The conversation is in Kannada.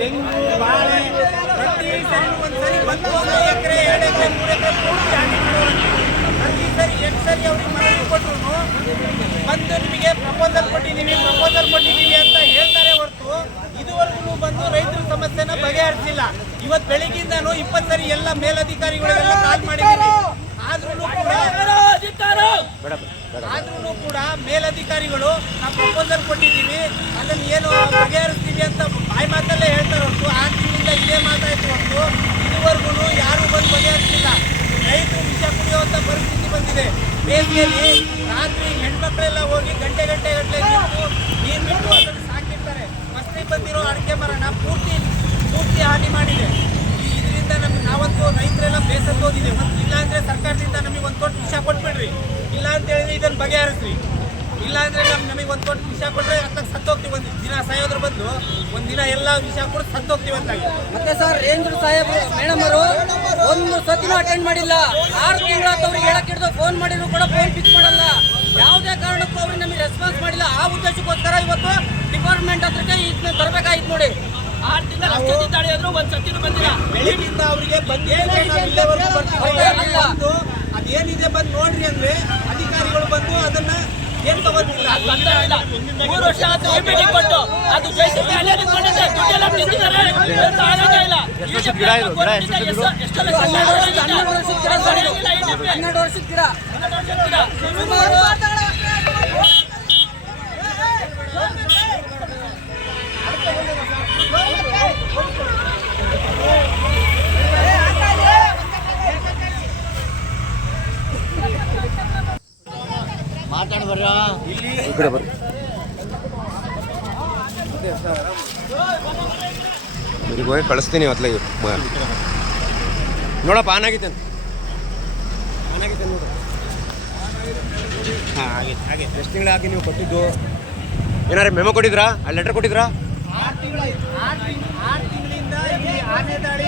ತೆಂಗು, ಬಾಳೆ, ಪ್ರತಿ ಸರಿ ಒಂದ್ಸರಿ ಬಂದು ಒಂದು ಎಕರೆ, ಎರಡು ಎಕರೆ, ಮೂರು ಎಕರೆ ಪೂರ್ತಿ ಮಾಡುವಂಥದ್ದು ಪ್ರತಿ ಸರಿ ಎಷ್ಟು ಸರಿ ಅವ್ರಿಗೆ ಮನವಿ ಕೊಟ್ಟರು ಬಂದು ನಿಮಗೆ ಪ್ರಪೋಸಲ್ ಕೊಟ್ಟಿದ್ದೀವಿ ಪ್ರಪೋಸಲ್ ಕೊಟ್ಟಿದ್ದೀವಿ ಅಂತ ಹೇಳ್ತಾರೆ ಹೊರತು ಇದುವರೆಗೂ ಬಂದು ರೈತರ ಸಮಸ್ಯೆನ ಬಗೆಹರಿಸಿಲ್ಲ. ಇವತ್ತು ಬೆಳಿಗ್ಗಿಂದನೂ ಇಪ್ಪತ್ತು ಸರಿ ಎಲ್ಲ ಮೇಲಧಿಕಾರಿಗಳಿಗೆಲ್ಲ ಕಾಲ್ ಮಾಡಿದ್ದೀವಿ ಆದ್ರೂ ಕೂಡ ಆದ್ರೂ ಕೂಡ ಮೇಲಧಿಕಾರಿಗಳು ನಾವು ಪ್ರಪೋಸಲ್ ಕೊಟ್ಟಿದ್ದೀವಿ, ಅದನ್ನು ಏನು ಬಗೆಹರಿಸ್ತೀವಿ ಅಂತ ಬಾಯಿ ಮಾತಲ್ಲೇ ಹೇಳ್ತಾರೆ ಹೊರತು ಆ ತಿಂಗಳಿಂದ ಇದೇ ಮಾತಾಯ್ತು ಹೊರತು ಇದುವರೆಗೂ ಯಾರು ಬಂದು ಬಗೆಹರಿಸಿಲ್ಲ ರೈತರು ವಿಷ ಕುಡಿಯುವಂತ ಪರಿಸ್ಥಿತಿ ಬಂದಿದೆ ಬೇಸಿಗೆಯಲ್ಲಿ ರಾತ್ರಿ ಹೆಣ್ಮಕ್ಳೆಲ್ಲ ಹೋಗಿ ಗಂಟೆ ಗಂಟೆ ಗಂಟೆ ನೀರು ನೀರು ಬಿಟ್ಟು ಅದನ್ನು ಸಾಕಿರ್ತಾರೆ. ಮಸ್ತಿ ಬಂದಿರೋ ಅಡಿಕೆ ಮರನ ಪೂರ್ತಿ ಪೂರ್ತಿ ಹಾನಿ ಮಾಡಿದೆ. ಈ ಇದರಿಂದ ನಮ್ಗೆ ನಾವಂತೂ ರೈತರೆಲ್ಲ ಬೇಸತ್ತೋದಿದೆ ಮತ್ತು ಇಲ್ಲಾಂದ್ರೆ ಸರ್ಕಾರದಿಂದ ನಮಗೆ ಒಂದು ಕೊಟ್ಟು ವಿಷ ಕೊಟ್ಬಿಡ್ರಿ. ಇಲ್ಲ ಅಂತ ಹೇಳಿದ್ರೆ ಇದನ್ನ ಬಗೆಹರಿಸ್ರಿ. ಇಲ್ಲ ಅಂದ್ರೆ ನಮ್ ನಮಗೆ ಒಂದು ಕೊಟ್ಟು ವಿಷ ಕೊಟ್ಟರೆ ಅತ್ತ ಸತ್ತೋಗ್ತೀವಿ ಒಂದು ದಿನ ಸಾಯೋದ್ರ ಬಂದು ಒಂದಿನ ದಿನ ಎಲ್ಲ ವಿಷ ಕೊಟ್ಟು ಸತ್ತೋಗ್ತೀವಿ ಅಂತ ಮತ್ತೆ ಸರ್ ರೇಂದ್ರ ಸಾಹೇಬ್ ಮೇಡಮ್ ಅವರು ಸತಿನೂ ಅಟೆಂಡ್ ಮಾಡಿಲ್ಲ. ಆರು ತಿಂಗಳ ಅವ್ರಿಗೆ ಹೇಳಕ್ಕೆ ಹಿಡಿದು ಫೋನ್ ಮಾಡಿದ್ರು ಕೂಡ ಫೋನ್ ಪಿಕ್ ಮಾಡಲ್ಲ. ಯಾವುದೇ ಕಾರಣಕ್ಕೂ ಅವ್ರಿಗೆ ನಮಗೆ ರೆಸ್ಪಾನ್ಸ್ ಮಾಡಿಲ್ಲ. ಆ ಉದ್ದೇಶಕ್ಕೋಸ್ಕರ ಇವತ್ತು ಡಿಪಾರ್ಟ್ಮೆಂಟ್ ಹತ್ರಕ್ಕೆ ಇದನ್ನ ತರಬೇಕಾಗಿತ್ತು ನೋಡಿ. ಆರು ತಿಂಗಳು ಅಷ್ಟೊತ್ತಿ ತಡೆಯೋದ್ರು ಒಂದ್ ಸತಿನೂ ಬಂದಿಲ್ಲ. ಬೆಳಿಗ್ಗಿಂದ ಅವರಿಗೆ ಬಂದು ಅದೇನಿದೆ ಬಂದು ನೋಡ್ರಿ ಅಂದ್ರೆ ಅಧಿಕಾರಿಗಳು ಬಂದು ಅದನ್ನ ಏನ್ ತಗೋತಿಲ್ಲ ಬಂದಿಲ್ಲ ಮೂರು ವರ್ಷ ಆಯ್ತು ಮೀಟಿಂಗ್ ಕೊಟ್ಟು. ಅದು ಜೈಸಿಪಿ ಅಲ್ಲೇ ನಿಂತ್ಕೊಂಡಿದೆ ದುಡ್ಡೆಲ್ಲ ಆಗಂಗೇ ಇಲ್ಲ. ಗಿಡ ಹನ್ನೆರಡು ಕಡೆ ಬರ್ರಿ ಕಳಿಸ್ತೀನಿ ಮತ್ತೆ ನೋಡಪ್ಪ ಆನ್ ಆನ್ ನೋಡಿ. ಹಾಂ, ಹಾಗೆ ಹಾಗೆ. ಎಷ್ಟು ತಿಂಗಳಾಗಿ ನೀವು ಕೊಟ್ಟಿದ್ದು? ಏನಾರು ಮೆಮೊ ಕೊಟ್ಟಿದ್ರಾ? ಲೆಟರ್ ಕೊಟ್ಟಿದ್ರಾ? ಆರು ತಿಂಗಳಿಂದ ಇಲ್ಲಿ ಆನೆ ದಾಳಿ